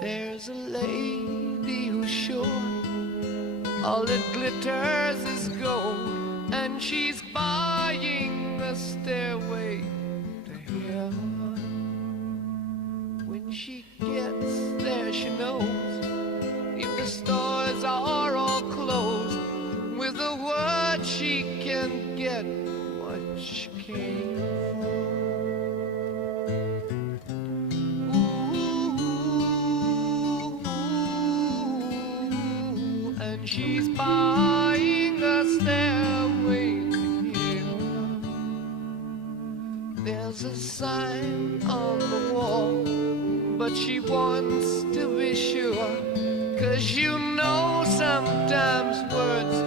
There's a lady who's sure all that glitters is gold, and she's buying a stairway to heaven. When she gets there, she knows if the stores are all closed, with a word she can get what she came for. And she's buying a stairway to heaven. There's a sign on the wall, but she wants to be sure, 'cause you know sometimes words